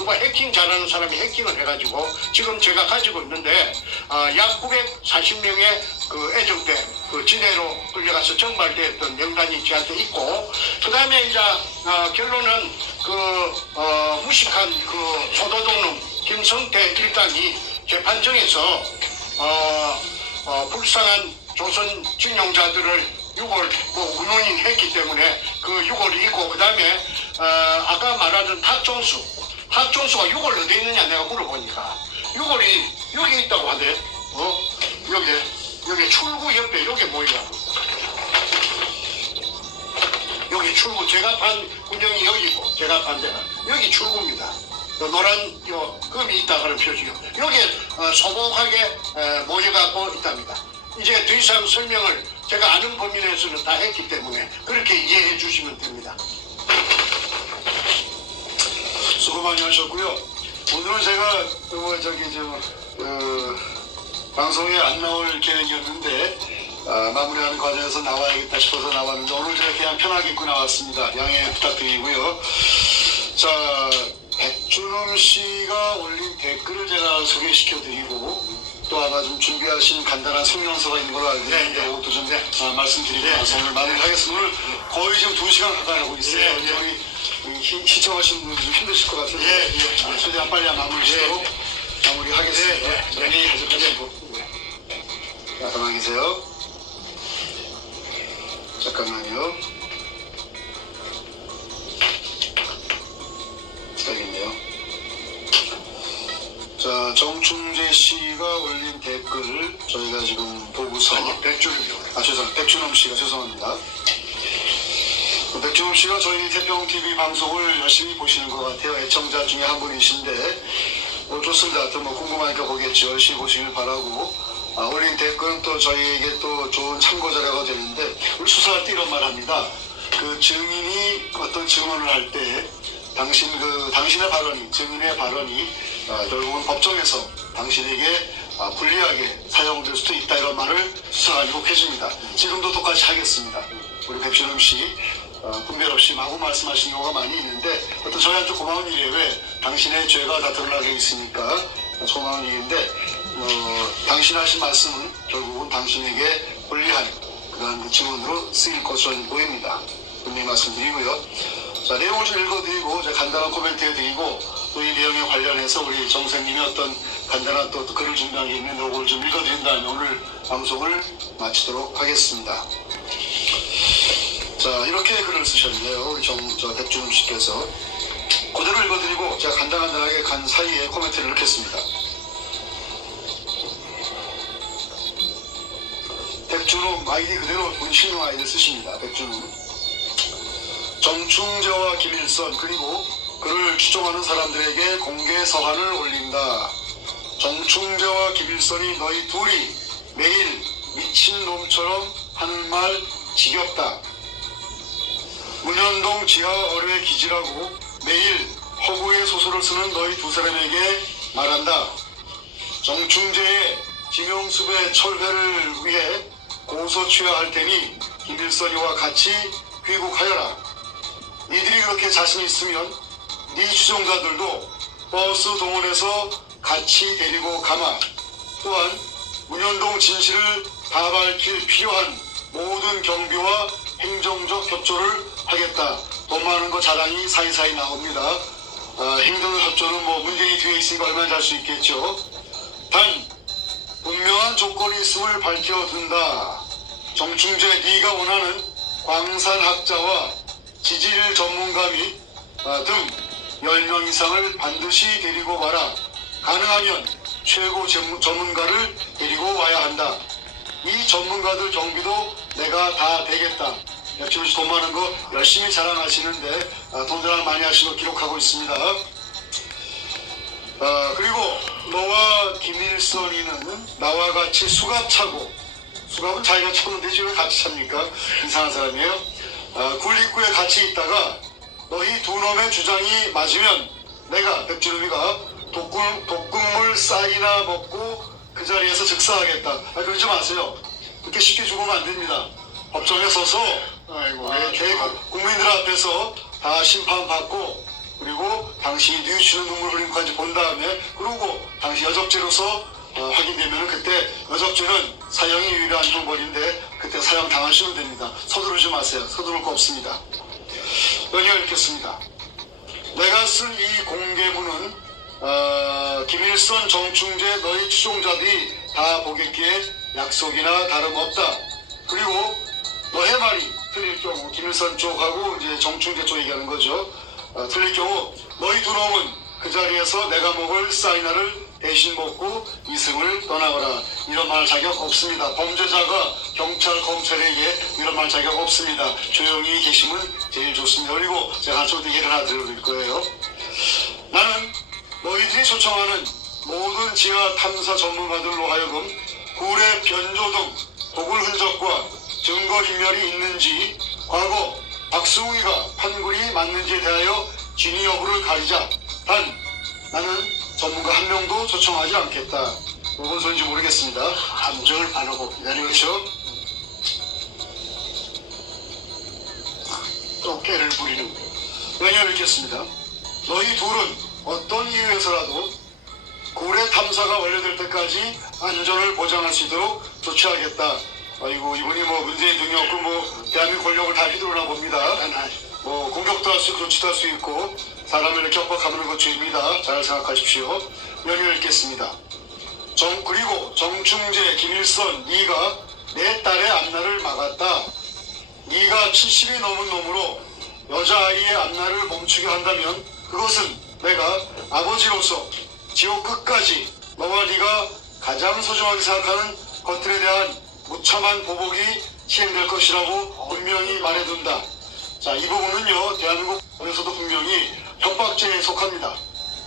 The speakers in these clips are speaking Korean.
누가 해킹 잘하는 사람이 해킹을 해가지고 지금 제가 가지고 있는데 약 940명의 그 애정대 그 지대로 끌려가서 정발되었던 명단이 저한테 있고, 그 다음에 이제 결론은 그 무식한 그 소도독놈 김성태 일당이 재판정에서 불쌍한 조선 징용자들을 6월 운운인 했기 때문에 그 6월이 있고, 그 다음에 아까 말하던 학종수가 6월 어디 있느냐 내가 물어보니까 6월이 여기 있다고 하대. 여기 출구 옆에 여기 모이라고. 여기 출구, 제가 판 군영이 여기고 제가 판 데는 여기 출구입니다. 노란 금이 있다 하는 표시요. 여기에 소복하게 모여가고 있답니다. 이제 더 이상 설명을 제가 아는 범위 내에서는 다 했기 때문에 그렇게 이해해 주시면 됩니다. 수고 많이 하셨고요. 오늘은 제가 방송에 안 나올 계획이었는데 마무리하는 과정에서 나와야겠다 싶어서 나왔는데 오늘 제가 그냥 편하게 입고 나왔습니다. 양해 부탁드리고요. 자, 백준엄 씨가 올린 댓글을 제가 소개시켜드리고 또 아마 좀 준비하신 간단한 성명서가 있는 걸로 알고 있는데 그것도 좀 말씀드리고 나서 오늘 마무리하겠습니다. 오늘 거의 지금 2시간 가까이 하고 있어요. 우리 시청하시는 분들 좀 힘드실 것 같아서 최대한 빨리 마무리 짓도록 마무리하겠습니다. 정리 하시고 가만히 계세요. 잠깐만요. 기다리네요. 자, 정충재 씨가 올린 댓글 저희가 지금 보고서 죄송합니다. 백준엄 씨가 죄송합니다. 백준엄 씨가 저희 태평TV 방송을 열심히 보시는 것 같아요. 애청자 중에 한 분이신데 좋습니다. 또 궁금하니까 보겠죠. 열심히 보시길 바라고 올린 댓글은 또 저희에게 또 좋은 참고 자료가 되는데 우리 수사할 때 이런 말 합니다. 그 증인이 어떤 증언을 할 때 당신의 발언이, 증인의 발언이 결국은 법정에서 당신에게 불리하게 사용될 수도 있다 이런 말을 수사관이 꼭 해줍니다. 지금도 똑같이 하겠습니다. 우리 백준엄 씨 분별 없이 마구 말씀하시는 경우가 많이 있는데 어떤 저희한테 고마운 일이에요. 왜? 당신의 죄가 다 드러나게 있으니까 고마운 일인데 당신 하신 말씀은 결국은 당신에게 불리한 그런 그 증언으로 쓰일 것으로 보입니다. 분명히 말씀드리고요. 자, 내용을 좀 읽어드리고 제가 간단한 코멘트 해드리고 또 이 내용에 관련해서 우리 정 선생님이 어떤 간단한 또 글을 준비한 게 있는 그걸 좀 읽어드린 다음에 오늘 방송을 마치도록 하겠습니다. 자, 이렇게 글을 쓰셨네요. 우리 백준엄 씨께서 그대로 읽어드리고 제가 간단하게 간 사이에 코멘트를 넣겠습니다. 백준엄 아이디 그대로 본 실명 아이디 쓰십니다. 백준엄. 정충재와 김일선 그리고 그를 추종하는 사람들에게 공개 서한을 올린다. 정충재와 김일선이 너희 둘이 매일 미친놈처럼 하는 말 지겹다. 문현동 지하 어뢰 기지라고 매일 허구의 소설을 쓰는 너희 두 사람에게 말한다. 정충재의 김용수의 철회를 위해 고소 취하할 테니 김일선이와 같이 귀국하여라. 니들이 그렇게 자신 있으면 네 추종자들도 버스 동원해서 같이 데리고 가마. 또한 문현동 진실을 다 밝힐 필요한 모든 경비와 행정적 협조를 하겠다. 돈 많은 거 자랑이 사이사이 나옵니다. 행정적 협조는 문재인이 뒤에 있으니까 얼마나 잘 수 있겠죠. 단 분명한 조건이 있음을 밝혀둔다. 정충재 네가 원하는 광산학자와 지질 전문가 및 등 10명 이상을 반드시 데리고 와라. 가능하면 최고 전문가를 데리고 와야 한다. 이 전문가들 경비도 내가 다 대겠다. 백준엄 씨 돈 많은 거 열심히 자랑하시는데 돈 자랑 많이 하시고 기록하고 있습니다. 그리고 너와 김일선이는 나와 같이 수갑 차고, 수갑은 자기가 차면 되지 왜 같이 찹니까? 이상한 사람이에요. 굴입구에 같이 있다가 너희 두 놈의 주장이 맞으면 내가 백준엄이가 독극물 쌀이나 먹고 그 자리에서 즉사하겠다. 그러지 마세요. 그렇게 쉽게 죽으면 안 됩니다. 법정에 서서 국민들 앞에서 다 심판받고 그리고 당신이 뉘우치는 눈물 흘린 것까지 본 다음에 그리고 당시 여적죄로서 확인되면 그때 여적죄는 사형이 유일한 형벌인데 그때 사형 당하시면 됩니다. 서두르지 마세요. 서두를 거 없습니다. 연이어 읽겠습니다. 내가 쓴 이 공개문은 김일성, 정충재 너희 추종자들이 다 보겠기에 약속이나 다름없다. 그리고 너의 말이 틀릴 경우 김일성 쪽하고 이제 정충재 쪽 얘기하는 거죠. 틀릴 경우 너희 두 놈은 그 자리에서 내가 먹을 사이나를 대신 먹고 이승을 떠나거라. 이런 말 자격 없습니다. 범죄자가 경찰, 검찰에게 이런 말 자격 없습니다. 조용히 계시면 제일 좋습니다. 그리고 제가 한쪽부터 얘기를 하나 드릴 거예요. 나는 너희들이 초청하는 모든 지하 탐사 전문가들로 하여금 굴의 변조 등 도굴 흔적과 증거인멸이 있는지 과거 박수웅이가 판굴이 맞는지에 대하여 진위 여부를 가리자. 단 나는 전문가 한 명도 초청하지 않겠다. 무슨 소리인지 모르겠습니다. 감정을 바르고 기다리겠죠. 또 깨를 부리는 연이어 읽겠습니다. 너희 둘은 어떤 이유에서라도 굴의 탐사가 완료될 때까지 안전을 보장할 수 있도록 조치하겠다. 아이고 이분이 뭐 문재인 등이었고 뭐 대한민국 권력을 다 휘두르나 봅니다. 뭐 공격도 할 수 있고 조치도 할 수 있고 사람을 이렇게 협박하는 것 죄입니다. 잘 생각하십시오. 연이어 읽겠습니다. 그리고 정충재, 김일성, 네가 내 딸의 앞날을 막았다. 네가 70이 넘은 놈으로 여자아이의 앞날을 멈추게 한다면 그것은 내가 아버지로서 지옥 끝까지 너와 네가 가장 소중하게 생각하는 것들에 대한 무참한 보복이 시행될 것이라고 분명히 말해둔다. 자, 이 부분은요 대한민국 법에서도 분명히 협박죄에 속합니다.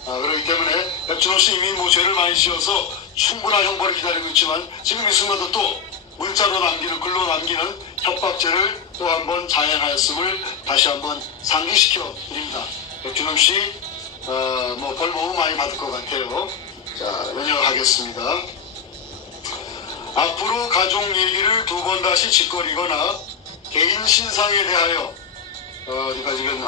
그렇기 때문에 백준호 씨 이미 뭐 죄를 많이 지어서 충분한 형벌을 기다리고 있지만 지금 이 순간도 또 문자로 남기는 글로 남기는 협박죄를 또 한번 자행하였음을 다시 한번 상기시켜 드립니다. 백준호 씨 뭐 벌 너무 많이 받을 것 같아요. 자, 연역하겠습니다. 앞으로 가족 얘기를 두 번 다시 짓거리거나 개인 신상에 대하여 어디까지는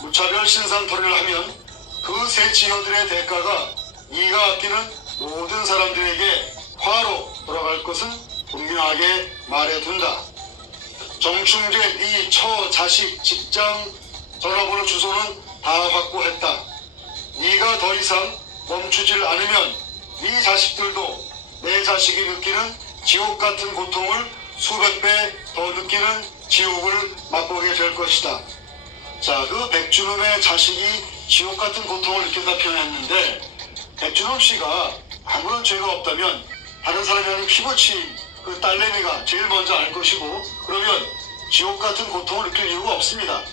무차별 신상 토론을 하면 그 세 지효들의 대가가 네가 아끼는 모든 사람들에게 화로 돌아갈 것은 분명하게 말해둔다. 정충재 네 처, 자식, 직장, 전화번호, 주소는 다 확보했다. 네가 더 이상 멈추질 않으면 네 자식들도 내 자식이 느끼는 지옥 같은 고통을 수백 배 더 느끼는 지옥을 맛보게 될 것이다. 자, 그 백준음의 자식이 지옥 같은 고통을 느낀다 표현했는데 백준음 씨가 아무런 죄가 없다면 다른 사람이 하는 피부치 그 딸내미가 제일 먼저 알 것이고 그러면 지옥 같은 고통을 느낄 이유가 없습니다.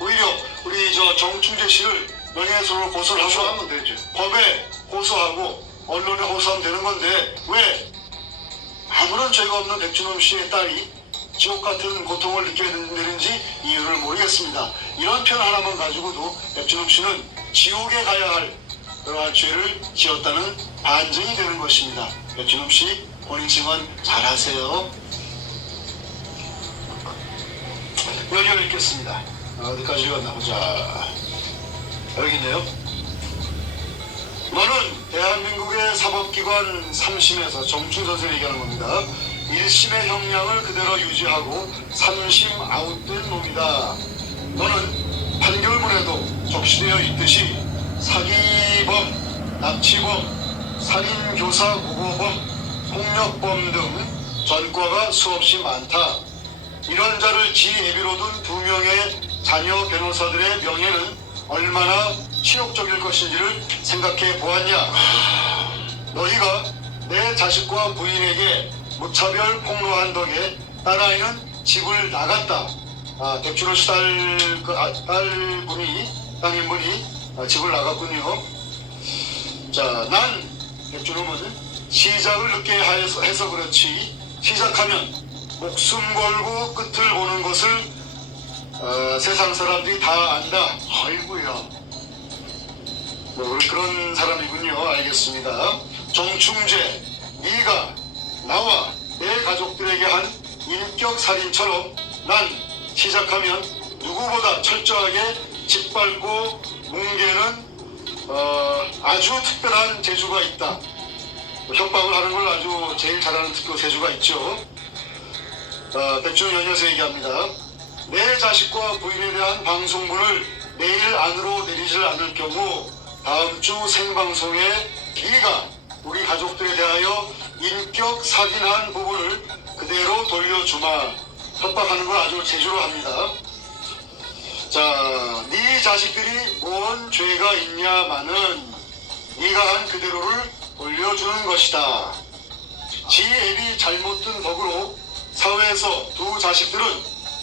오히려 우리 정충재 씨를 명예훼손으로 고소를 하고 되죠. 법에 고소하고 언론에 호소하면 되는 건데 왜 아무런 죄가 없는 백준음 씨의 딸이 지옥 같은 고통을 느끼게 되는지 이유를 모르겠습니다. 이런 표현 하나만 가지고도 백준음 씨는 지옥에 가야 할 그러한 죄를 지었다는 반증이 되는 것입니다. 백준음 씨 본인 증언 잘하세요. 여기 읽겠습니다. 어디까지 읽었나 보자. 여기 있네요. 너는 대한민국의 사법기관 3심에서 정충 선생이 얘기하는 겁니다. 1심의 형량을 그대로 유지하고 3심 아웃된 놈이다. 너는 판결문에도 적시되어 있듯이 사기범, 납치범, 살인교사 무고범, 폭력범 등 전과가 수없이 많다. 이런 자를 지혜비로 둔 두 명의 자녀 변호사들의 명예는 얼마나 치욕적일 것인지를 생각해 보았냐. 너희가 내 자식과 부인에게 무차별 폭로한 덕에 딸아이는 집을 나갔다. 백준호 씨 따님분이 집을 나갔군요. 자, 난 백준호는 시작을 늦게 해서 그렇지 시작하면 목숨 걸고 끝을 보는 것을 세상 사람들이 다 안다. 아이고야. 뭐 그런 사람이군요. 알겠습니다. 정충재, 네가 나와 내 가족들에게 한 인격 살인처럼 난 시작하면 누구보다 철저하게 짓밟고 뭉개는 아주 특별한 재주가 있다. 협박을 하는 걸 아주 제일 잘하는 재주가 있죠. 백준호 연이어서 얘기합니다. 내 자식과 부인에 대한 방송문을 내일 안으로 내리질 않을 경우 다음 주 생방송에 네가 우리 가족들에 대하여 인격 사gin한 부분을 그대로 돌려주마. 협박하는 걸 아주 재주로 합니다. 자, 네 자식들이 뭔 죄가 있냐마는 네가 한 그대로를 돌려주는 것이다. 지 앱이 잘못 든 덕으로 사회에서 두 자식들은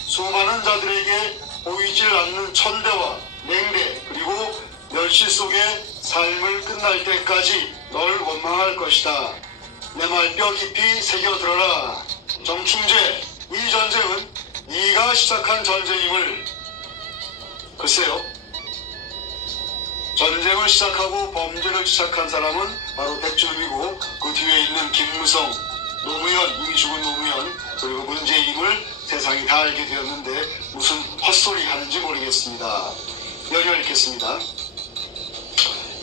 수많은 자들에게 보이질 않는 천대와 냉대 그리고 멸시 속에 삶을 끝날 때까지 널 원망할 것이다. 내 말 뼈 깊이 새겨들어라. 정충재, 이 전쟁은 네가 시작한 전쟁임을. 글쎄요, 전쟁을 시작하고 범죄를 시작한 사람은 바로 백준우이고 그 뒤에 있는 김무성, 노무현, 이미 죽은 노무현 그리고 문재인임을 세상이 다 알게 되었는데 무슨 헛소리 하는지 모르겠습니다. 연이어 읽겠습니다.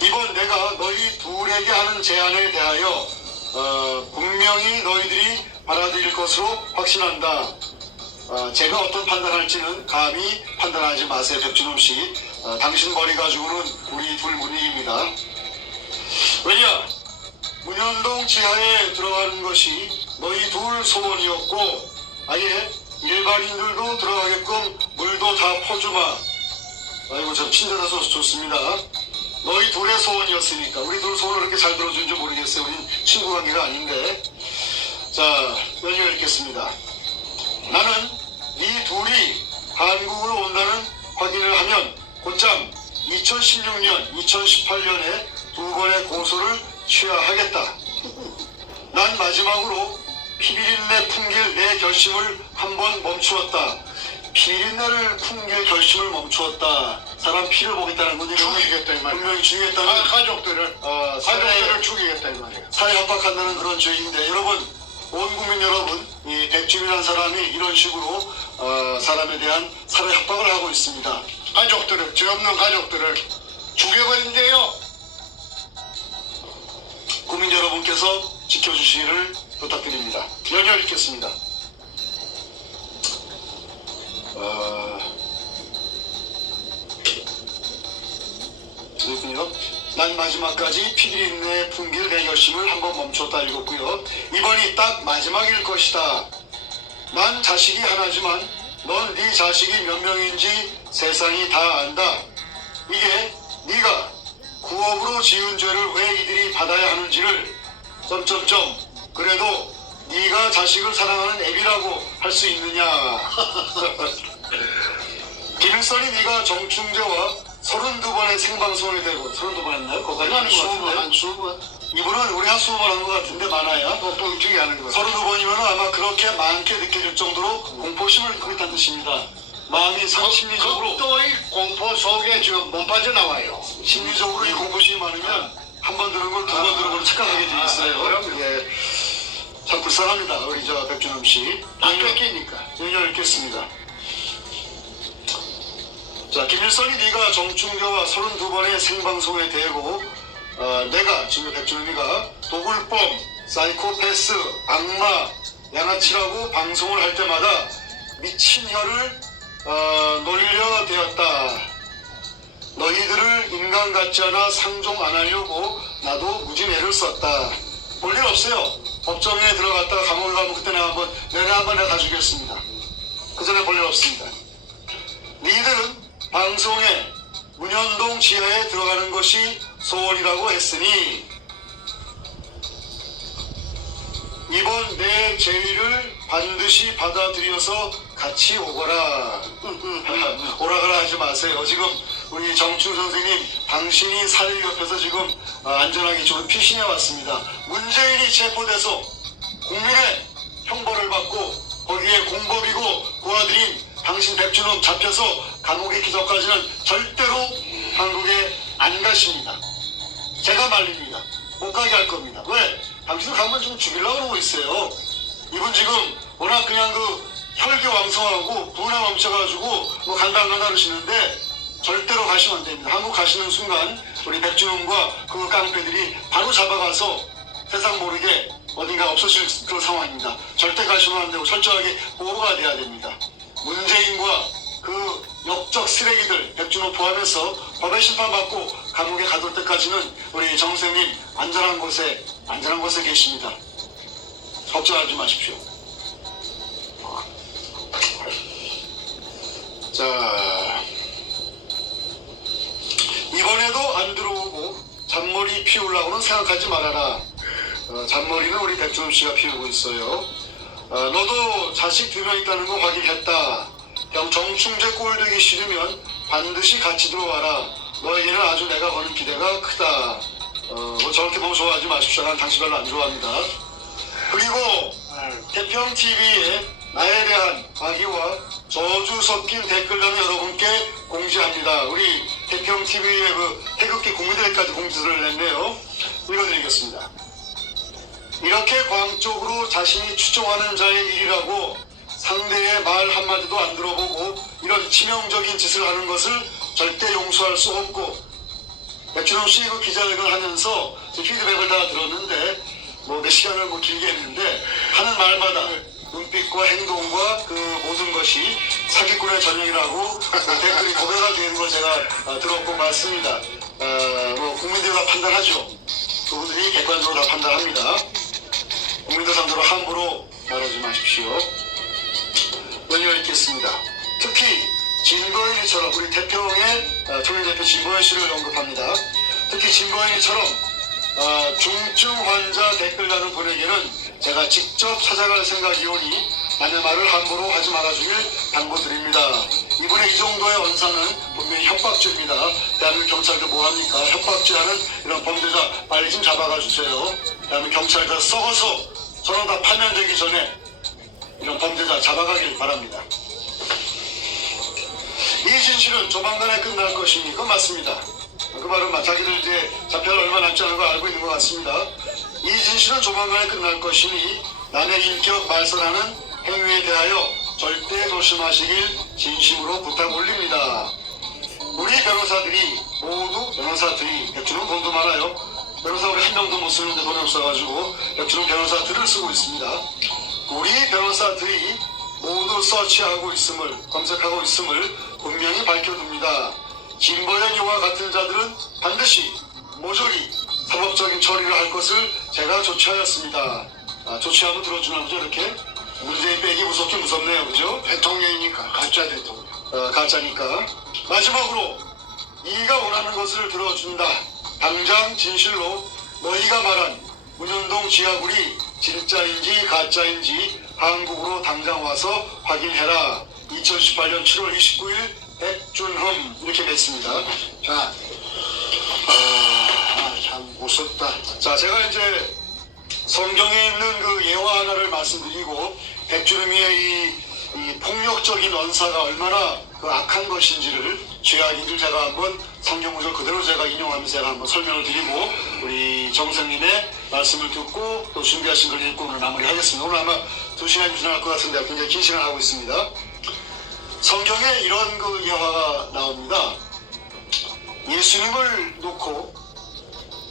이번 내가 너희 둘에게 하는 제안에 대하여 분명히 너희들이 받아들일 것으로 확신한다. 제가 어떤 판단할지는 감히 판단하지 마세요. 백준호 씨. 당신 머리 가지고는 우리 둘 못 이깁니다. 왜냐? 문현동 지하에 들어가는 것이 너희 둘 소원이었고 아예 일반인들도 들어가게끔 물도 다 퍼주마. 아이고 참 친절해서 좋습니다. 너희 둘의 소원이었으니까 우리 둘 소원을 그렇게 잘 들어준지 모르겠어요. 우린 친구 관계가 아닌데. 자, 연이어 읽겠습니다. 나는 네 둘이 한국으로 온다는 확인을 하면 곧장 2016년, 2018년에 두 번의 고소를 취하하겠다. 난 마지막으로 피비린내 풍길 내 결심을 한번 멈추었다. 피비린내를 풍길 결심을 멈추었다. 사람 피를 보겠다는 건 죽이겠다 이 말이야. 분명히 죽이겠다는 가족들을 가족들을 죽이겠다 이 말이야. 사회 협박한다는 그런 죄인데 여러분, 온 국민 여러분, 이 백준이라는 사람이 이런 식으로 사람에 대한 사회 협박을 하고 있습니다. 가족들을 죄 없는 가족들을 죽여버린대요. 국민 여러분께서 지켜주시기를 부탁드립니다. 연이어 읽겠습니다. 그렇군요. 난 마지막까지 피비린내 풍길 내 결심을 한번 멈췄다 읽었고요. 이번이 딱 마지막일 것이다. 난 자식이 하나지만 넌 네 자식이 몇 명인지 세상이 다 안다. 이게 네가 구업으로 지은 죄를 왜 이들이 받아야 하는지를 그래도 네가 자식을 사랑하는 애비라고 할 수 있느냐. 김일성이 네가 정충재와 32번의 생방송을 대고 32번 했나요? 거기까지 하는 것 같은데 한 20번 이분은 우리 한 20번 하는 것 같은데 많아야 또 뻥튀기 하는 거. 32번이면 아마 그렇게 많게 느껴질 정도로 공포심을 갖고 있다는 뜻입니다. 마음이 심리적으로 또이 공포 속에 지금 못 빠져나와요. 심리적으로 이 공포심이 많으면 한 번 들은 걸 두 번 들은 걸로 착각하게 돼 있어요. 그럼요. 예. 참 불쌍합니다. 우리 저 백준호 씨. 안 뺏기니까. 연이어 읽겠습니다. 자, 김일성이 네가 정충재와 32번의 생방송에 대고 내가 지금 백준호가 도굴범, 사이코패스, 악마, 양아치라고 방송을 할 때마다 미친 혀를 놀려대었다. 너희들을 인간 같지 않아 상종 안 하려고 나도 무진 애를 썼다. 볼 일 없어요. 법정에 들어갔다가 감옥에 가면 그때 내가 한번 내가 가주겠습니다. 그 전에 볼 일 없습니다. 니들은 방송에 문현동 지하에 들어가는 것이 소원이라고 했으니 이번 내 제의를 반드시 받아들여서 같이 오거라. 오라가라 하지 마세요. 지금 우리 정충 선생님, 당신이 사회 옆에서 지금 안전하게 좋은 피신해 왔습니다. 문재인이 체포돼서 국민의 형벌을 받고 거기에 공범이고 고아들인 당신 백준호 잡혀서 감옥에 있기 전까지는 절대로 한국에 안 가십니다. 제가 말립니다. 못 가게 할 겁니다. 왜? 당신을 가면 좀 죽이려고 그러고 있어요. 이분 지금 워낙 그냥 혈기왕성하고 분에 넘쳐가지고 간다 안 간다 그러시는데 절대로 가시면 안 됩니다. 한국 가시는 순간 우리 백준홍과 그 깡패들이 바로 잡아가서 세상 모르게 어딘가 없어질 그런 상황입니다. 절대 가시면 안 되고 철저하게 보호가 돼야 됩니다. 문재인과 그 역적 쓰레기들 백준호 포함해서 법의 심판받고 감옥에 가둘 때까지는 우리 정 선생님 안전한 곳에 계십니다. 걱정하지 마십시오. 자, 이번에도 안 들어오고 잔머리 피우려고는 생각하지 말아라. 잔머리는 우리 백준호 씨가 피우고 있어요. 너도 자식 2명 있다는 거 확인했다. 그냥 정충재 꼴되기 싫으면 반드시 같이 들어와라. 너에게는 아주 내가 거는 기대가 크다. 뭐 저렇게 보고 좋아하지 마십시오. 난 당신 별로 안 좋아합니다. 그리고 태평TV에 나에 대한 악의와 저주 섞인 댓글란을 여러분께 공지합니다. 우리 태평TV의 그 태극기 국민들까지 공지를 냈네요. 읽어드리겠습니다. 이렇게 광적으로 자신이 추종하는 자의 일이라고 상대의 말 한마디도 안 들어보고 이런 치명적인 짓을 하는 것을 절대 용서할 수 없고, 백준홍 씨 그 기자회견을 하면서 피드백을 다 들었는데 뭐 몇 시간을 뭐 길게 했는데 하는 말마다 눈빛과 행동과 그 모든 것이 사기꾼의 전형이라고 댓글이 고배가 되는 걸 제가 들었고 맞습니다. 뭐 국민들이 다 판단하죠. 그분들이 객관적으로 다 판단합니다. 국민들 상대로 함부로 말하지 마십시오. 연이어 있겠습니다. 특히 진보인이처럼 우리 대표의 총리대표 진보인 씨를 언급합니다. 특히 진보인이처럼 중증 환자 댓글란을 보내기에는 제가 직접 찾아갈 생각이오니 남의 말을 함부로 하지 말아주길 당부드립니다. 이번에 이 정도의 언사는 분명히 협박죄입니다. 대한민국 경찰들 뭐합니까? 협박죄하는 이런 범죄자 빨리 좀 잡아가 주세요. 대한민국 경찰들 썩어서 저런 다 파면되기 전에 이런 범죄자 잡아가길 바랍니다. 이 진실은 조만간에 끝날 것이니 그건 맞습니다. 그 말은 자기들 이제 잡혀갈 얼마 남지 않은 걸 알고 있는 것 같습니다. 이 진실은 조만간에 끝날 것이니 남의 인격 말살하는 행위에 대하여 절대 조심하시길 진심으로 부탁 올립니다. 우리 변호사들이 모두 백준홍 돈도 많아요. 변호사 우리 한 명도 못 쓰는데 돈이 없어가지고 백준홍 변호사들을 쓰고 있습니다. 우리 변호사들이 모두 서치하고 있음을, 검색하고 있음을 분명히 밝혀둡니다. 진보연이와 같은 자들은 반드시 모조리 사법적인 처리를 할 것을 제가 조치하였습니다. 조치하고 들어주나 보죠. 이렇게 문재인 빼기 무섭긴 무섭네요. 그죠? 대통령이니까 가짜 대통령. 가짜니까. 마지막으로 네가 원하는 것을 들어준다. 당장 진실로 너희가 말한 문현동 지하굴이 진짜인지 가짜인지 한국으로 당장 와서 확인해라. 2018년 7월 29일 백준흠 이렇게 냈습니다. 자, 참 무섭다. 자, 제가 이제 성경에 있는 그 예화 하나를 말씀드리고 백준흠의 이 폭력적인 언사가 얼마나 그 악한 것인지를 죄악인지를 제가 한번 성경 구절 그대로 제가 인용하면서 제가 한번 설명을 드리고 우리 정선님의 말씀을 듣고 또 준비하신 걸 읽고 오늘 마무리하겠습니다. 오늘 아마 2시간이 지날 것 같은데 굉장히 긴 시간 하고 있습니다. 성경에 이런 그 예화가 나옵니다. 예수님을 놓고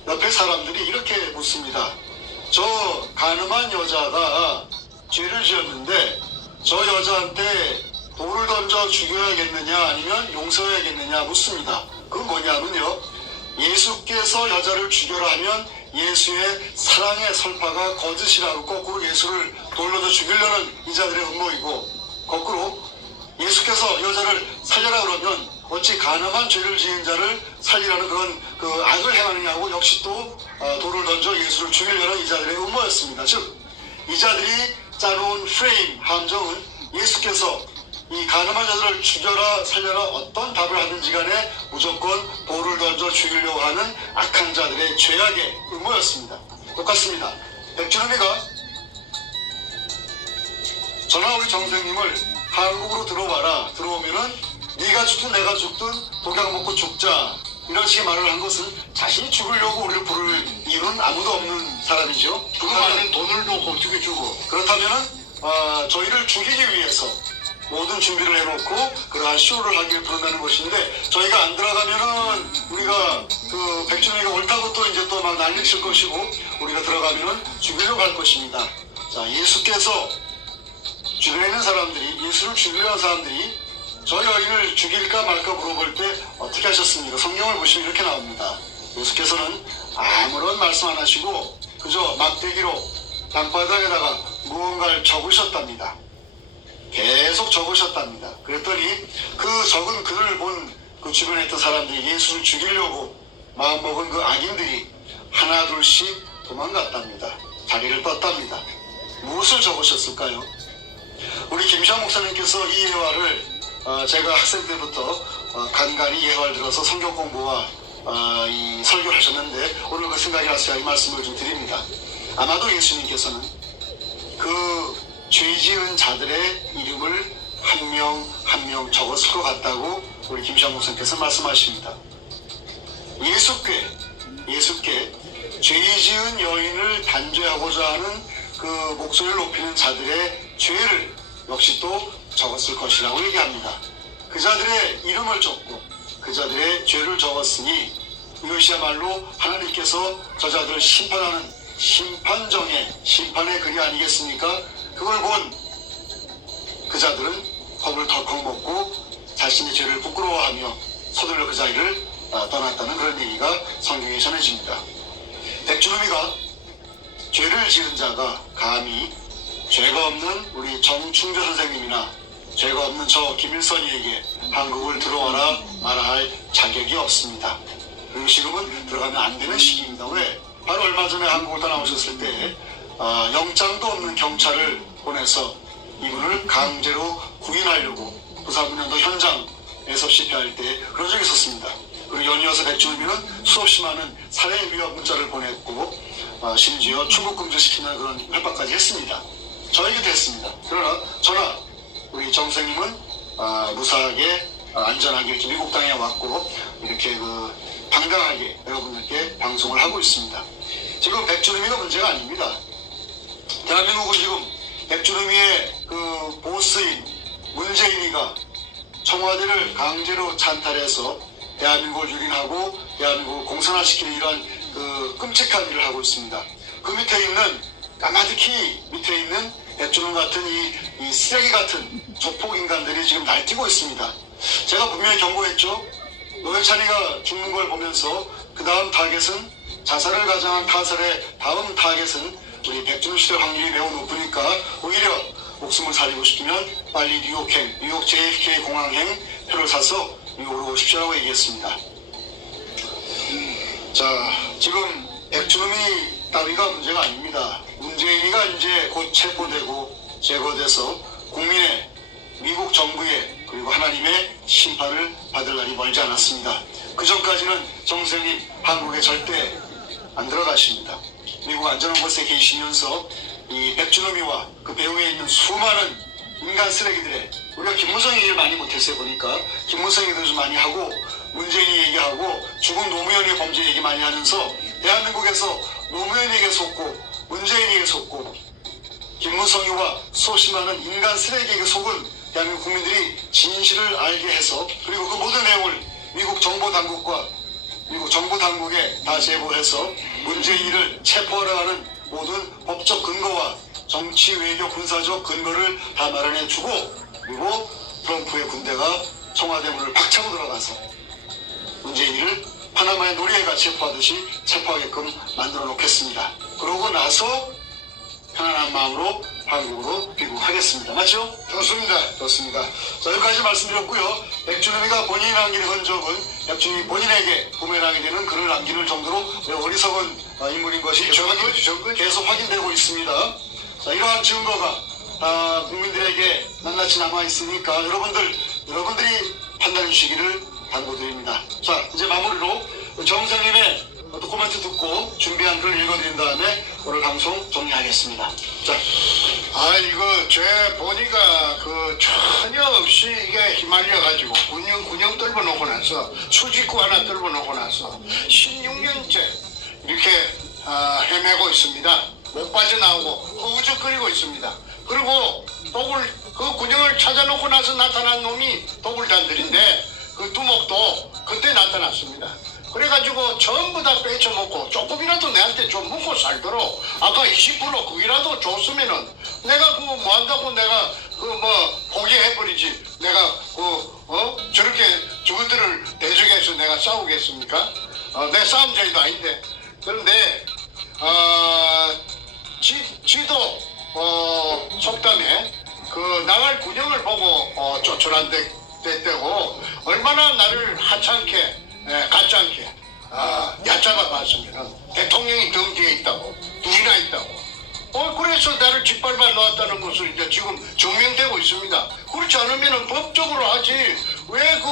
옆에 사람들이 이렇게 묻습니다. 저 가늠한 여자가 죄를 지었는데 저 여자한테 돌을 던져 죽여야겠느냐 아니면 용서해야겠느냐 묻습니다. 그건 뭐냐면요, 예수께서 여자를 죽여라 하면 예수의 사랑의 설파가 거짓이라고 거꾸로 예수를 돌려서 죽이려는 이자들의 음모이고, 거꾸로 예수께서 여자를 살려라 그러면 어찌 가늠한 죄를 지은 자를 살리라는 그런 그 악을 행하느냐고 역시 또 돌을 던져 예수를 죽이려는 이자들의 음모였습니다. 즉 이자들이 짜놓은 프레임, 함정은 예수께서 이 가늠한 자들을 죽여라 살려라 어떤 답을 하든지 간에 무조건 돌을 던져 죽이려고 하는 악한 자들의 죄악의 음모였습니다. 똑같습니다. 백준흠이가 저나 우리 정생님을 한국으로 들어와라, 들어오면은 네가 죽든 내가 죽든 독약 먹고 죽자, 이런 식의 말을 한 것은 자신이 죽으려고 우리를 부를 이유는 아무도 없는 사람이죠. 그 많은 돈을 놓고 어떻게 주고. 그렇다면은 저희를 죽이기 위해서 모든 준비를 해놓고 그러한 쇼를 하기를 부른다는 것인데, 저희가 안 들어가면은 우리가 그 백준이가 옳다고 또 이제 또 막 난리칠 것이고, 우리가 들어가면은 죽이려고 할 것입니다. 자, 예수께서 주변에 있는 사람들이, 예수를 죽이려는 한 사람들이 저 여인을 죽일까 말까 물어볼 때 어떻게 하셨습니까? 성경을 보시면 이렇게 나옵니다. 예수께서는 아무런 말씀 안 하시고 그저 막대기로 땅바닥에다가 무언가를 적으셨답니다. 계속 적으셨답니다. 그랬더니 그 적은 글을 본 그 주변에 있던 사람들이 예수를 죽이려고 마음먹은 그 악인들이 하나 둘씩 도망갔답니다. 자리를 떴답니다. 무엇을 적으셨을까요? 우리 김시환 목사님께서 이 예화를 제가 학생 때부터 간간히 예화를 들어서 성경 공부와 이 설교를 하셨는데, 오늘 그 생각이 나서 제가 이 말씀을 좀 드립니다. 아마도 예수님께서는 그 죄 지은 자들의 이름을 한 명 한 명 적었을 것 같다고 우리 김시환 목사님께서 말씀하십니다. 예수께 죄 지은 여인을 단죄하고자 하는 그 목소리를 높이는 자들의 죄를 역시 또 적었을 것이라고 얘기합니다. 그 자들의 이름을 적고 그 자들의 죄를 적었으니 이것이야말로 하나님께서 저 자들을 심판하는 심판의 글이 아니겠습니까? 그걸 본 그 자들은 겁을 덜컥 먹고 자신의 죄를 부끄러워하며 서둘러 그 자리를 떠났다는 그런 얘기가 성경에 전해집니다. 백주름이가 죄를 지은 자가 감히 죄가 없는 우리 정충조 선생님이나 죄가 없는 저 김일선이에게 한국을 들어와라 말할 자격이 없습니다. 그리고 지금은 들어가면 안 되는 시기입니다. 왜? 바로 얼마 전에 한국을 떠나오셨을 때 영장도 없는 경찰을 보내서 이분을 강제로 구인하려고 부사군연도 현장에서 집회할 때 그런 적이 있었습니다. 그리고 연이어서 백주름이는 수없이 많은 살해 위협 문자를 보냈고 심지어 출국 금지시키는 그런 협박까지 했습니다. 저에게도 했습니다. 그러나 저나 우리 정 선생님은 무사하게 안전하게 이렇게 미국 땅에 왔고 이렇게 그 당당하게 여러분들께 방송을 하고 있습니다. 지금 백주름이가 문제가 아닙니다. 대한민국은 지금 백주름이의 그 보스인 문재인이가 청와대를 강제로 찬탈해서 대한민국을 유린하고 대한민국을 공산화시키는 이러한 그 끔찍한 일을 하고 있습니다. 그 밑에 있는 까마득히 밑에 있는 백주름 같은 이 쓰레기 같은 조폭 인간들이 지금 날뛰고 있습니다. 제가 분명히 경고했죠. 노회찬이가 죽는 걸 보면서 그 다음 타겟은 자살을 가장한 타살의 다음 타겟은 우리 백주름 씨될 확률이 매우 높으니까 오히려 목숨을 살리고 싶으면 빨리 뉴욕 JFK 공항행 표를 사서 미국으로 오십시오라고 얘기했습니다. 자, 지금 백주름이 따위가 문제가 아닙니다. 문재인이가 이제 곧 체포되고 제거돼서 국민의 미국 정부의 그리고 하나님의 심판을 받을 날이 멀지 않았습니다. 그 전까지는 정 선생님 한국에 절대 안 들어가십니다. 미국 안전한 곳에 계시면서 이 백주름이와 그 배후에 있는 수많은 인간 쓰레기들의, 우리가 김무성 얘기를 많이 못했어요. 보니까 김무성 얘기도 좀 많이 하고 문재인이 얘기하고 죽은 노무현의 범죄 얘기 많이 하면서 대한민국에서 노무현에게 속고 문재인에게 속고 김무성이와 수없이 많은 인간 쓰레기에게 속은 대한민국 국민들이 진실을 알게 해서, 그리고 그 모든 내용을 미국 정보 당국과 미국 정부 당국에 다 제보해서 문재인을 체포하려 하는 모든 법적 근거와 정치, 외교, 군사적 근거를 다 마련해주고, 그리고 트럼프의 군대가 청와대 문을 박차고 들어가서 문재인을 파나마의 노리해가 체포하듯이 체포하게끔 만들어 놓겠습니다. 그러고 나서 편안한 마음으로 한국으로 귀국하겠습니다. 맞죠? 좋습니다. 자, 여기까지 말씀드렸고요. 백주름이가 본인이 남긴 흔적은 백주름이 본인에게 부메랑이 되는 글을 남기는 정도로 어리석은 인물인 것이 계속 확인되고 있습니다. 자, 이러한 증거가 국민들에게 낱낱이 남아있으니까 여러분들이 판단해 주시기를 당부드립니다. 자, 이제 마무리로 정 선생님의 코멘트 듣고 준비한 글을 읽어드린 다음에 오늘 방송 정리하겠습니다. 자, 이거 제 보니까 그 전혀 없이 이게 휘말려가지고 군용 떨궈 놓고 나서 수직구 하나 떨궈 놓고 나서 16년째 이렇게 헤매고 있습니다. 못 빠져나오고 허우적거리고 있습니다. 그리고 똥을 그 군형을 찾아놓고 나서 나타난 놈이 도굴단들인데 그 두목도 그때 나타났습니다. 그래가지고 전부 다 빼쳐먹고 조금이라도 내한테 좀 묻고 살도록 아까 20% 그기라도 줬으면은 내가 그거 뭐 한다고 내가 그 뭐 포기해버리지. 내가 저렇게 저것들을 대적해서 내가 싸우겠습니까? 내 싸움자리도 아닌데. 그런데 지도 속담에 그 나갈 군형을 보고 쫓아난 때고 얼마나 나를 하찮게 가짜않게 얕잡아 봤으면 대통령이 등 뒤에 있다고 둘이나 있다고 그래서 나를 짓밟아 놓았다는 것을 이제 지금 증명되고 있습니다. 그렇지 않으면 법적으로 하지 왜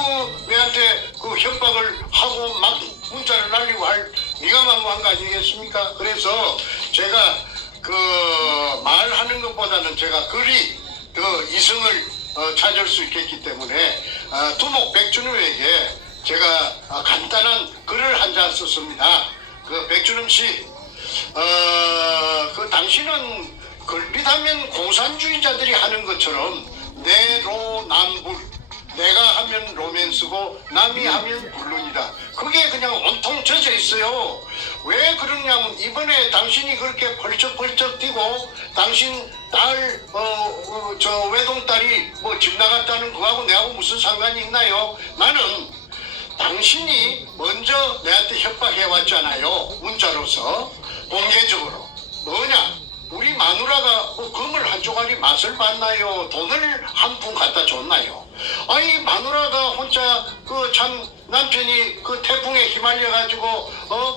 내한테 그 협박을 하고 막 문자를 날리고 할 네가 만무한 거 아니겠습니까? 그래서 제가 그 말하는 것보다는 제가 글이 더 이성을 찾을 수 있겠기 때문에 두목 백준우에게 제가 간단한 글을 한 자 썼습니다. 그 백준음 씨, 그 당신은 걸핏하면 공산주의자들이 하는 것처럼 내로남불, 내가 하면 로맨스고 남이 하면 불륜이다. 그게 그냥 온통 젖어 있어요. 왜 그러냐면 이번에 당신이 그렇게 펄쩍펄쩍 뛰고 당신 딸, 저 외동딸이 뭐 집 나갔다는 그거하고 내하고 무슨 상관이 있나요? 나는 당신이 먼저 내한테 협박해 왔잖아요. 문자로서 공개적으로. 뭐냐? 우리 마누라가 금을 한 조각이 맛을 봤나요? 돈을 한 푼 갖다 줬나요? 아니 마누라가 혼자 그 참 남편이 그 태풍에 휘말려 가지고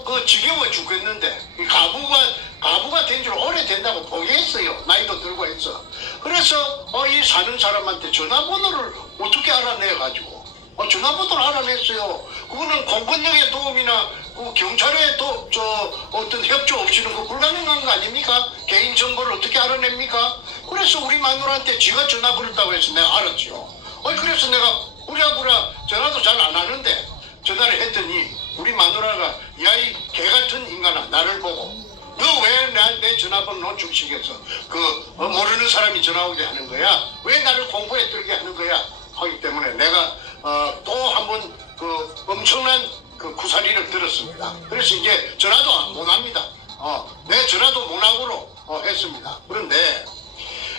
그 지겨워 죽겠는데 가부가 된 줄 오래된다고 포기했어요. 나이도 들고 했어. 그래서 이 사는 사람한테 전화번호를 어떻게 알아내 가지고 전화번호를 알아냈어요. 그거는 공권력의 도움이나 그 경찰의 어떤 협조 없이는 그 불가능한 거 아닙니까? 개인 정보를 어떻게 알아냅니까? 그래서 우리 마누라한테 지가 전화 걸었다고 해서 내가 알았죠. 그래서 내가 부랴부랴 전화도 잘 안 하는데 전화를 했더니 우리 마누라가 야 이 개같은 인간아 나를 보고 너 왜 내 전화번호 노출시켜서 모르는 사람이 전화 오게 하는 거야? 왜 나를 공포에 들게 하는 거야? 하기 때문에 내가 또 한 번 그 엄청난 그 구사리를 들었습니다. 그래서 이제 전화도 못 합니다. 내 전화도 못하고로 했습니다. 그런데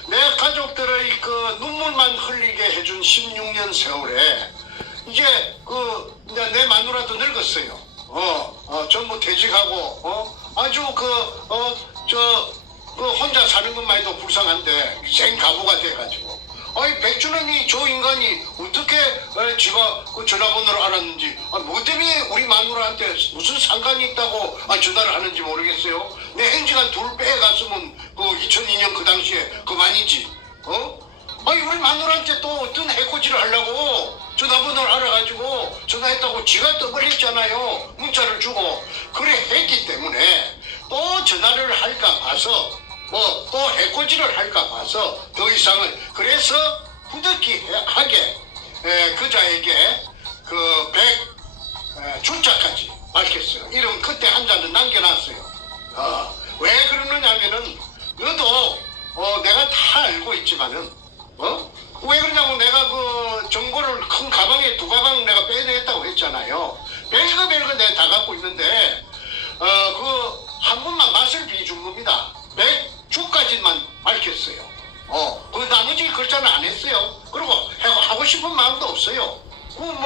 내 가족들의 그 눈물만 흘리게 해준 16년 세월에 이제 내 마누라도 늙었어요. 전부 퇴직하고 아주 혼자 사는 것만 해도 불쌍한데 생가부가 돼가지고 백준원이 저 인간이 어떻게 지가 그 전화번호를 알았는지 뭐 때문에 우리 마누라한테 무슨 상관이 있다고 전화를 하는지 모르겠어요. 내 행지가 둘 빼갔으면 2002년 그 당시에 그만이지. 우리 마누라한테 또 어떤 해코지를 하려고 전화번호를 알아가지고 전화했다고 지가 떠벌렸잖아요. 문자를 주고 그래 했기 때문에 또 전화를 할까 봐서 또 해코지를 할까 봐서 더 이상은 그래서 후덕히하게 그자에게 그 100주자까지 밝혔어요. 이름 그때 한 잔을 남겨놨어요. 왜 그러느냐면은 너도 내가 다 알고 있지만은 왜 그러냐면 내가 그 정보를 큰 가방에 2가방 내가 빼내겠다고 했잖아요. 별거 내가 다 갖고 있는데 한 번만 맛을 비준 겁니다. 100주까지만 밝혔어요. 그 나머지 글자는 안 했어요. 그리고 하고 싶은 마음도 없어요.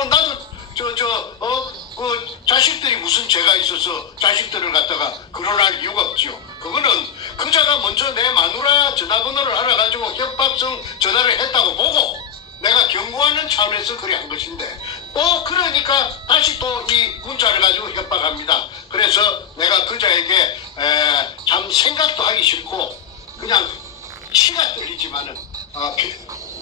나도 그 자식들이 무슨 죄가 있어서 자식들을 갖다가 그러할 이유가 없지요. 그거는 그자가 먼저 내 마누라 전화번호를 알아가지고 협박성 전화를 했다고 보고 내가 경고하는 차원에서 그래 한 것인데 그러니까 다시 또 이 문자를 가지고 협박합니다. 그래서 내가 그자에게 참 생각도 하기 싫고 그냥 치가 떨리지만은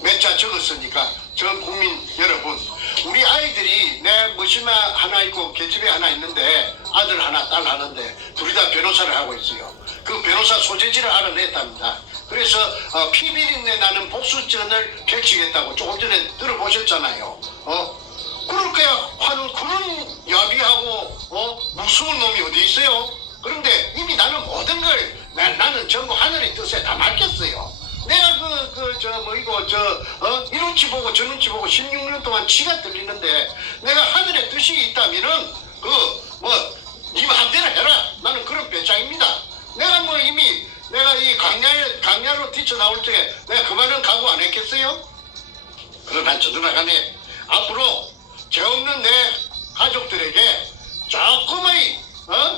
몇 자 적었으니까 전 국민 여러분 우리 아이들이 내 머신마 하나 있고 계집애 하나 있는데 아들 하나 딸 하나인데 둘이 다 변호사를 하고 있어요. 그 변호사 소재지를 알아냈답니다. 그래서 피비린내 나는 복수전을 펼치겠다고 조금 전에 들어보셨잖아요. 그렇게 하는 그런 야비하고 무서운 놈이 어디 있어요? 그런데 이미 나는 모든 걸 나는 전부 하늘의 뜻에 다 맡겼어요. 내가 이 눈치 보고 저 눈치 보고 16년 동안 치가 들리는데 내가 하늘의 뜻이 있다면은 네 마음대로 해라. 나는 그런 배짱입니다. 내가 이미 내가 이 강야로 뛰쳐나올 적에 내가 그만은 각오 안 했겠어요? 그러나 저러나 간에 앞으로 죄 없는 내 가족들에게 조금의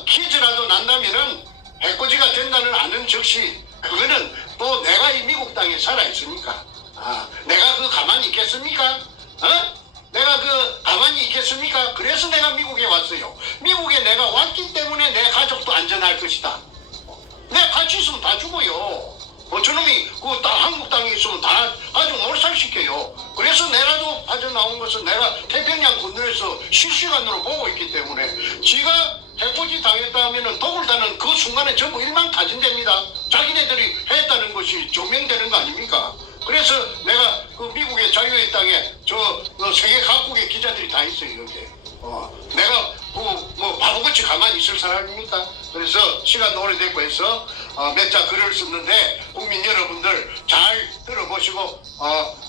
퀴즈라도 난다면은 해코지가 된다는 아는 즉시 그거는 또 내가 이 미국 땅에 살아있으니까 내가 가만히 있겠습니까? 내가 가만히 있겠습니까? 그래서 내가 미국에 왔어요. 미국에 내가 왔기 때문에 내 가족도 안전할 것이다. 내가 같이 있으면 다 죽어요. 저놈이 한국 땅에 있으면 다 가족 몰살시켜요. 그래서 내가도 빠져나온 것은 내가 태평양 건너에서 실시간으로 보고 있기 때문에 지가 해코지 당했다 하면은 독을다는 그 순간에 전부 일망타진됩니다. 자기네들이 했다는 것이 증명되는 거 아닙니까? 그래서 내가 미국의 자유의 땅에 세계 각국의 기자들이 다 있어요, 여기에. 내가 바보같이 가만히 있을 사람입니까? 그래서 시간도 오래됐고 해서 몇 자 글을 썼는데 국민 여러분들 잘 들어보시고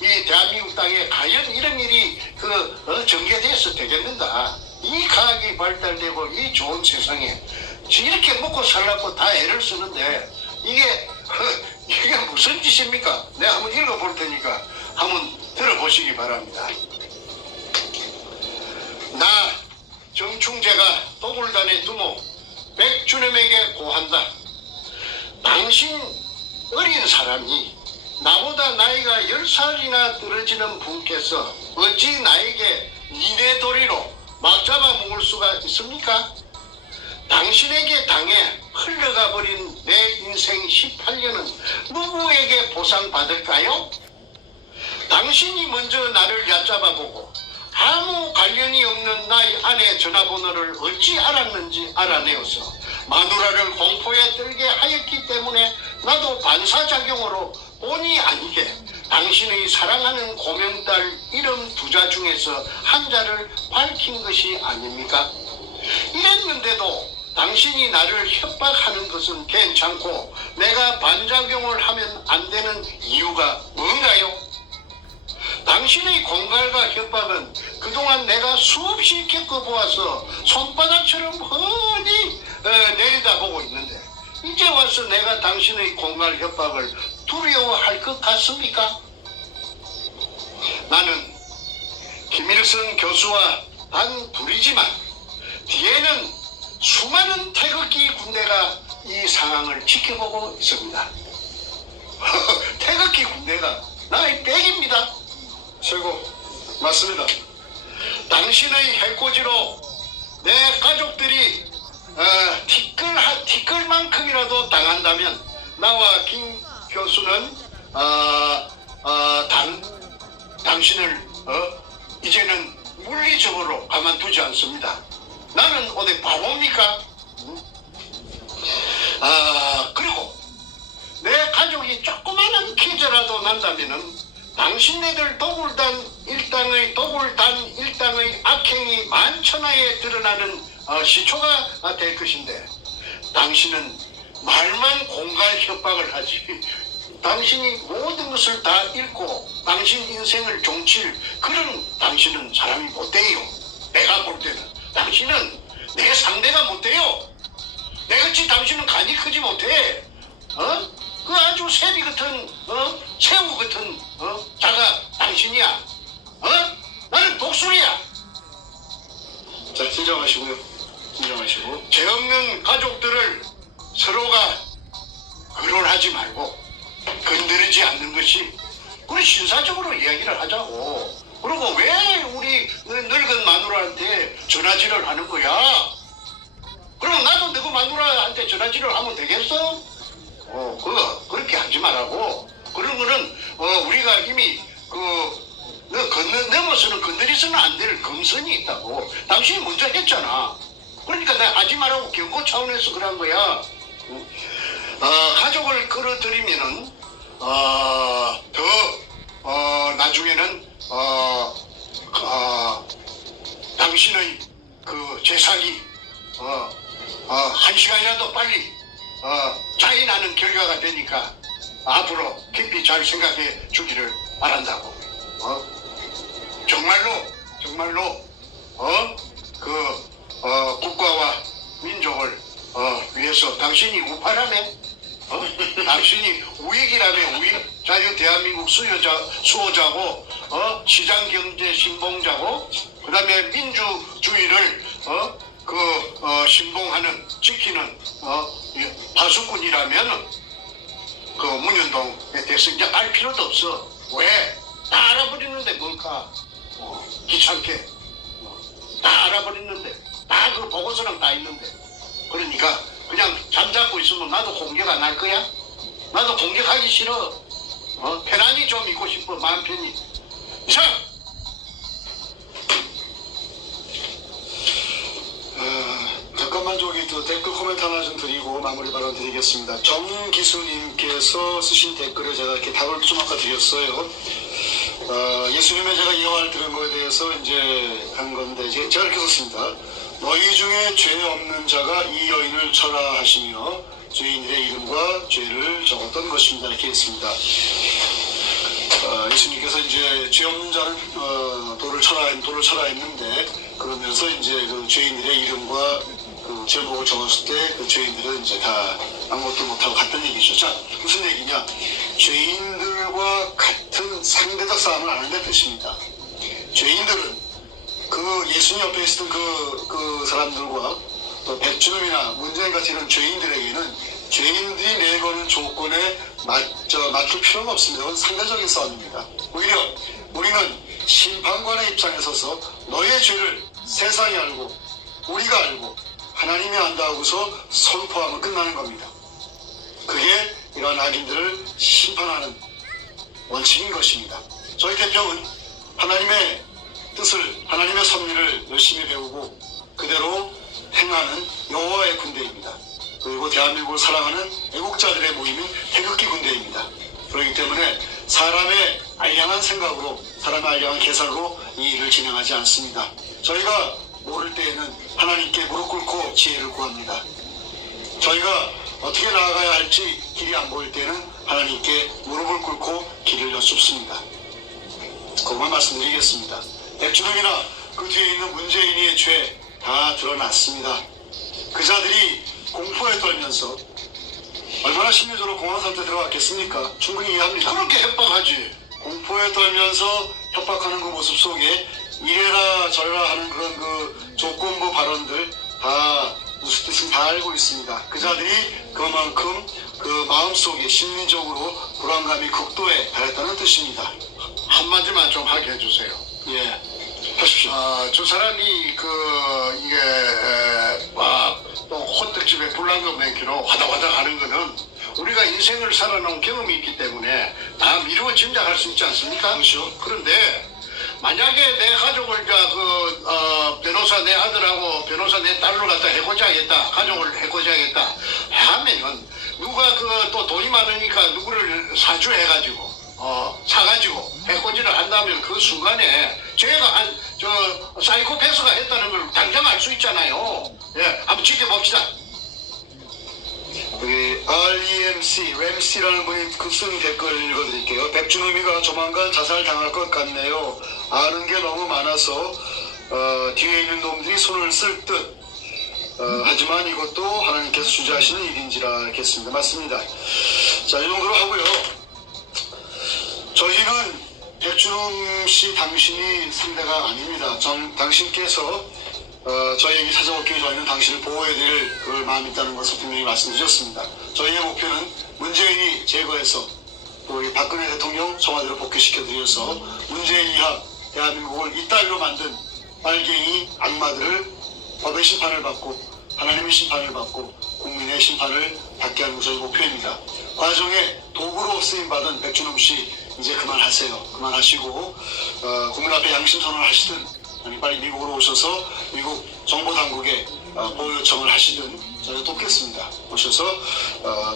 이 대한민국 땅에 과연 이런 일이 전개돼서 되겠는가? 이 과학이 발달되고 이 좋은 세상에 이렇게 먹고 살라고 다 애를 쓰는데 이게 무슨 짓입니까? 내가 한번 읽어볼 테니까 한번 들어보시기 바랍니다. 나 정충재가 도굴단의 두목 백주님에게 고한다. 당신 어린 사람이 나보다 나이가 10살이나 떨어지는 분께서 어찌 나에게 니네 도리로 막 잡아먹을 수가 있습니까? 당신에게 당해 흘러가 버린 내 인생 18년은 누구에게 보상받을까요? 당신이 먼저 나를 얕잡아보고 아무 관련이 없는 나의 아내 전화번호를 어찌 알았는지 알아내어서 마누라를 공포에 떨게 하였기 때문에 나도 반사작용으로 본의 아니게 당신의 사랑하는 고명딸 이름 2자 중에서 한 자를 밝힌 것이 아닙니까? 이랬는데도 당신이 나를 협박하는 것은 괜찮고 내가 반작용을 하면 안 되는 이유가 뭔가요? 당신의 공갈과 협박은 그동안 내가 수없이 겪어보아서 손바닥처럼 훤히 내려다보고 있는데 이제 와서 내가 당신의 공갈 협박을 두려워할 것 같습니까? 나는 김일성 교수와 단 둘이지만 뒤에는 수많은 태극기 군대가 이 상황을 지켜보고 있습니다. 태극기 군대가 나의 백입니다. 최고 맞습니다. 당신의 해코지로 내 가족들이 티끌만큼이라도 당한다면 나와 김 교수는 당신을 이제는 물리적으로 가만두지 않습니다. 나는 어디 바보입니까? 그리고 내 가족이 조그마한 퀴즈라도 난다면은 당신네들 도굴단 일당의 악행이 만천하에 드러나는 시초가 될 것인데 당신은 말만 공갈 협박을 하지 당신이 모든 것을 다 잃고 당신 인생을 종칠 그런 당신은 사람이 못 돼요. 내가 볼 때는 당신은 내 상대가 못 돼요. 내같이 당신은 간이 크지 못해. 그 아주 새비 같은 새우 같은 자가 당신이야. 나는 독수리야. 자, 진정하시고요. 진정하시고. 죄 없는 가족들을 서로가 거론하지 말고 건드리지 않는 것이 우리 신사적으로 이야기를 하자고. 그리고 왜 우리 늙은 마누라한테 전화질을 하는 거야? 그럼 나도 너그 마누라한테 전화질을 하면 되겠어? 그렇게 하지 말라고. 그런 거는 우리가 이미 넘어서는 건드리서는 안 될 금선이 있다고. 당신이 먼저 했잖아. 그러니까 내가 하지 말라고 경고 차원에서 그런 거야. 가족을 끌어들이면은 나중에는 당신의 재산이 1시간이라도 빨리 자인하는 결과가 되니까 앞으로 깊이 잘 생각해 주기를 바란다고. 정말로 국가와 민족을 위해서 당신이 우파라며? 당신이 우익이라며? 우익? 자유 대한민국 수호자고 시장경제 신봉자고 그다음에 민주주의를 신봉하는 지키는 파수꾼이라면 그 문현동에 대해서 이제 알 필요도 없어. 왜? 다 알아버리는데 뭘까? 귀찮게 다 알아버리는데 다 그 보고서랑 다 있는데 그러니까 그냥 잠자고 있으면 나도 공격 안 할 거야? 나도 공격하기 싫어. 편안히 좀 있고 싶어. 마음 편히. 이상. 잠깐만 저기 또 댓글 코멘트 하나 좀 드리고 마무리 발언 드리겠습니다. 정기수님께서 쓰신 댓글에 제가 이렇게 답을 좀 아까 드렸어요. 예수님의 제가 이 말 들은 거에 대해서 이제 한 건데 제가 이렇게 썼습니다. 너희 중에 죄 없는 자가 이 여인을 철하하시며 죄인들의 이름과 죄를 적었던 것입니다. 이렇게 했습니다. 예수님께서 이제 죄 없는 자는 돌을 철하했는데 그러면서 이제 그 죄인들의 이름과 그 제목을 적었을 때 그 죄인들은 이제 다 아무것도 못하고 갔던 얘기죠. 자, 무슨 얘기냐? 죄인들과 같은 상대적 싸움을 안 한다는 뜻입니다. 죄인들은 그 예수님 옆에 있었던 그 사람들과 또 백주놈이나 문재인 같은 이런 죄인들에게는 죄인들이 내거는 조건에 맞출 필요가 없습니다. 그건 상대적인 싸움입니다. 오히려 우리는 심판관의 입장에 서서 너의 죄를 세상이 알고 우리가 알고 하나님이 안다 하고서 선포하면 끝나는 겁니다. 그게 이러한 악인들을 심판하는 원칙인 것입니다. 저희 대평은 하나님의 뜻을 하나님의 섭리를 열심히 배우고 그대로 행하는 여호와의 군대입니다. 그리고 대한민국을 사랑하는 애국자들의 모임인 태극기 군대입니다. 그렇기 때문에 사람의 알량한 생각으로 사람의 알량한 계산으로 이 일을 진행하지 않습니다. 저희가 모를 때에는 하나님께 무릎 꿇고 지혜를 구합니다. 저희가 어떻게 나아가야 할지 길이 안 보일 때는 하나님께 무릎을 꿇고 길을 여쭙습니다. 그것만 말씀드리겠습니다. 백주름이나 그 뒤에 있는 문재인의 죄 다 드러났습니다. 그 자들이 공포에 떨면서 얼마나 심리적으로 공황 상태에 들어갔겠습니까? 충분히 이해합니다. 그렇게 협박하지. 공포에 떨면서 협박하는 그 모습 속에 이래라 저래라 하는 그런 그 조건부 발언들 다 무슨 뜻인지 다 알고 있습니다. 그 자들이 그만큼 그 마음속에 심리적으로 불안감이 극도에 달했다는 뜻입니다. 한마디만 좀 하게 해주세요. 예, 하십시오. 저 사람이 또 호떡집에 불난금 맹키로 화닥화닥 하는 거는 우리가 인생을 살아놓은 경험이 있기 때문에 다 미루어 짐작할 수 있지 않습니까? 그렇죠. 그런데 만약에 내 가족을 변호사 내 아들하고 변호사 내 딸로 갖다 해고자 하겠다, 가족을 해고자 하겠다 하면은 누가 또 돈이 많으니까 누구를 사주해가지고 사가지고 해코지를 한다면 그 순간에 제가 사이코패스가 했다는 걸 당장 알 수 있잖아요. 예, 한번 지켜봅시다. 여기 REMC라는 분이 쓴 댓글 읽어드릴게요. 백준호미가 조만간 자살 당할 것 같네요. 아는 게 너무 많아서 뒤에 있는 놈들이 손을 쓸 듯. 하지만 이것도 하나님께서 주재하시는 일인지라 이렇게 했습니다. 맞습니다. 자, 이 정도로 하고요. 저희는 백준홍 씨 당신이 상대가 아닙니다. 당신께서 저희에게 찾아올 기회 저희는 당신을 보호해드릴 그럴 마음이 있다는 것을 분명히 말씀드렸습니다. 저희의 목표는 문재인이 제거해서 또 우리 박근혜 대통령 청와대로 복귀시켜드려서 문재인 이하 대한민국을 이따위로 만든 빨갱이 악마들을 법의 심판을 받고 하나님의 심판을 받고 국민의 심판을 받게 하는 것이 목표입니다. 과정에 도구로 쓰임받은 백준홍 씨 이제 그만하세요. 그만하시고 국민 앞에 양심 선언을 하시든 아니 빨리 미국으로 오셔서 미국 정보당국에 보호 요청을 하시든 저희가 돕겠습니다. 오셔서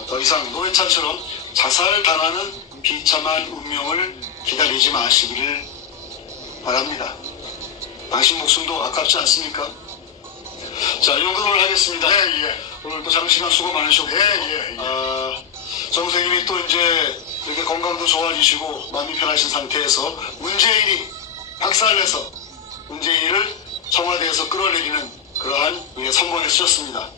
더 이상 노회찬처럼 자살당하는 비참한 운명을 기다리지 마시기를 바랍니다. 당신 목숨도 아깝지 않습니까? 자, 이 정도로 하겠습니다. 예, 예. 오늘 또 장시간 수고 많으셨고 예, 예, 예. 정선생님이 또 이제 이렇게 건강도 좋아지시고 마음이 편하신 상태에서 문재인이 박살내서 문재인을 청와대에서 끌어내리는 그러한 선본을 쓰셨습니다.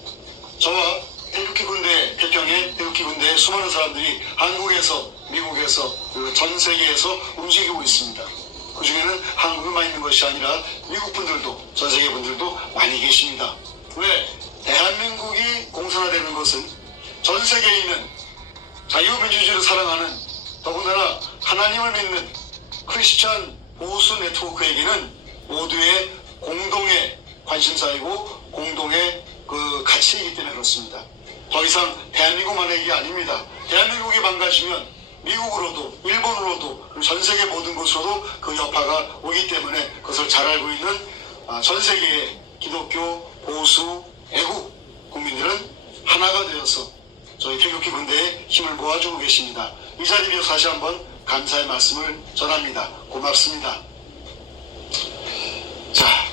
저와 태극기 군대, 태평의 태극기 군대의 수많은 사람들이 한국에서, 미국에서, 그리고 전 세계에서 움직이고 있습니다. 그 중에는 한국에만 있는 것이 아니라 미국 분들도, 전 세계 분들도 많이 계십니다. 왜? 대한민국이 공산화되는 것은 전 세계에 있는 자유민주주의를 사랑하는, 더군다나 하나님을 믿는 크리스찬 보수 네트워크에게는 모두의 공동의 관심사이고 공동의 그 가치이기 때문에 그렇습니다. 더 이상 대한민국만의 얘기 아닙니다. 대한민국이 망가지면 미국으로도, 일본으로도, 그리고 전 세계 모든 곳으로도 그 여파가 오기 때문에 그것을 잘 알고 있는 전 세계의 기독교, 보수, 애국 국민들은 하나가 되어서 저희 태극기 군대에 힘을 모아주고 계십니다. 이 자리에 비해서 다시 한번 감사의 말씀을 전합니다. 고맙습니다. 자.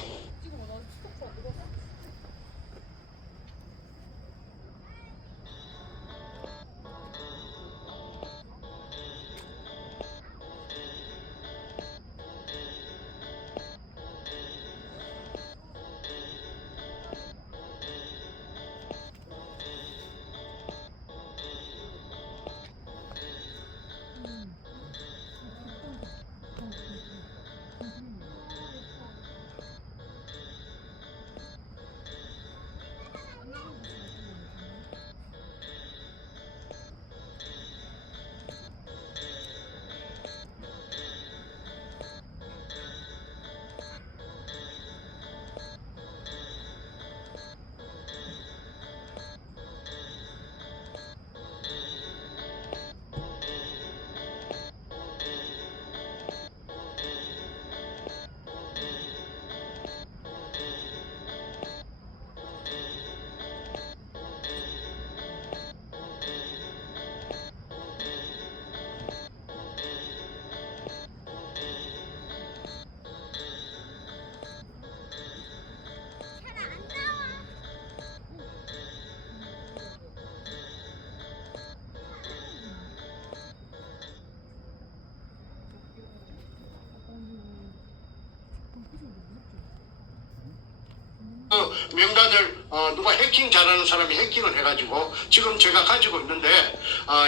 그 명단을 누가 해킹 잘하는 사람이 해킹을 해가지고 지금 제가 가지고 있는데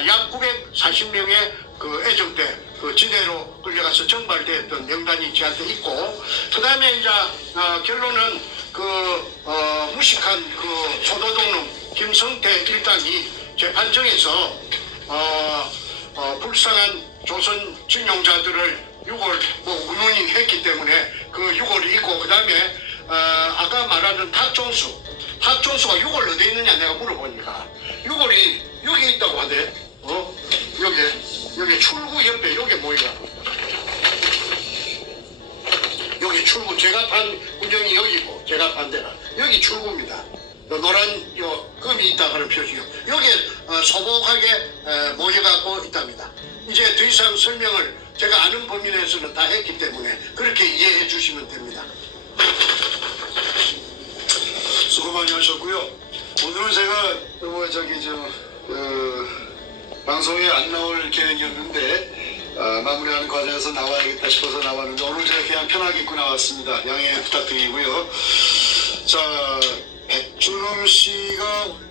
약 940명의 그 애정대 그 지대로 끌려가서 정발되었던 명단이 저한테 있고, 그 다음에 이제 결론은 그 무식한 그 소도독놈 김성태 일당이 재판정에서 불쌍한 조선 진용자들을 6월 운운이 했기 때문에 그 6월이 있고, 그 다음에 아까 말하는 탁종수가 6월 어디 있느냐 내가 물어보니까 6월이 여기 있다고 하대. 여기 출구 옆에 여기 뭐야? 여기 출구, 제가 판 구정이 여기고 제가 판 데가 여기 출구입니다. 노란 금이 있다 하는 표시요. 여기에 소복하게 모여갖고 있답니다. 이제 더 이상 설명을 제가 아는 범위 내에서는 다 했기 때문에 그렇게 이해해 주시면 됩니다. 수고 많이 하셨고요. 오늘은 제가 방송에 안 나올 계획이었는데 마무리하는 과정에서 나와야겠다 싶어서 나왔는데 오늘 제가 그냥 편하게 입고 나왔습니다. 양해 부탁드리고요. 자, 백준흠 씨가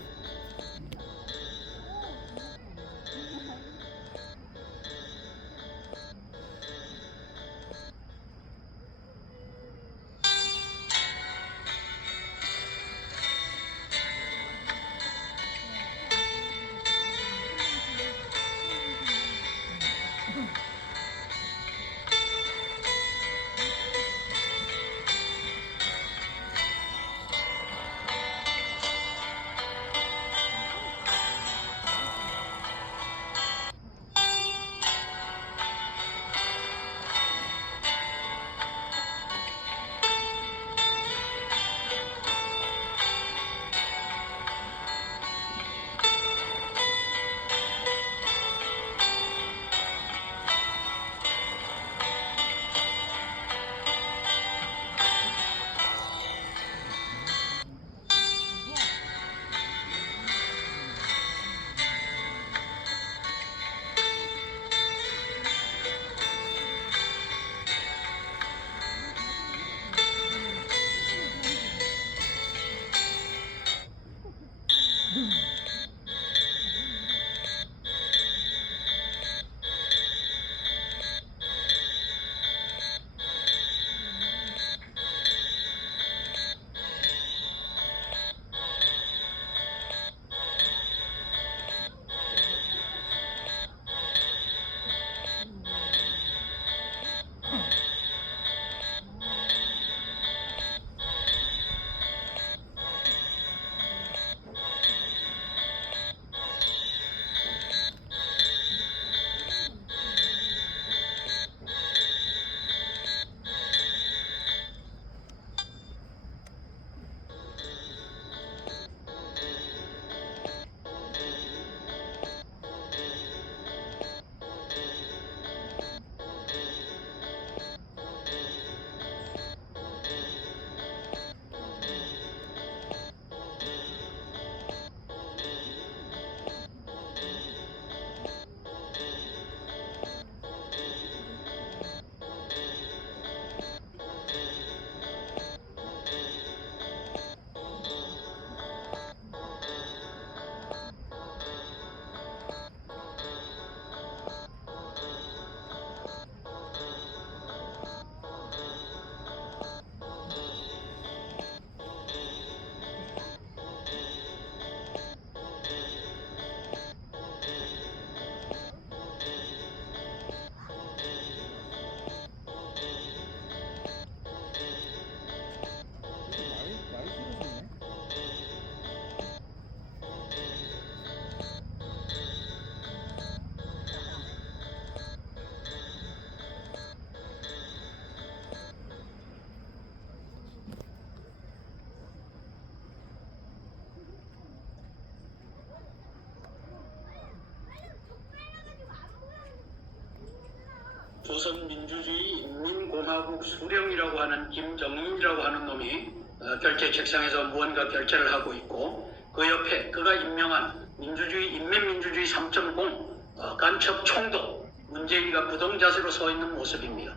조선민주주의 인민공화국 수령이라고 하는 김정인이라고 하는 놈이 결제 책상에서 무언가 결제를 하고 있고, 그 옆에 그가 임명한 민주주의 인민민주주의 3.0 간첩 총독 문재인이가 부동자세로 서 있는 모습입니다.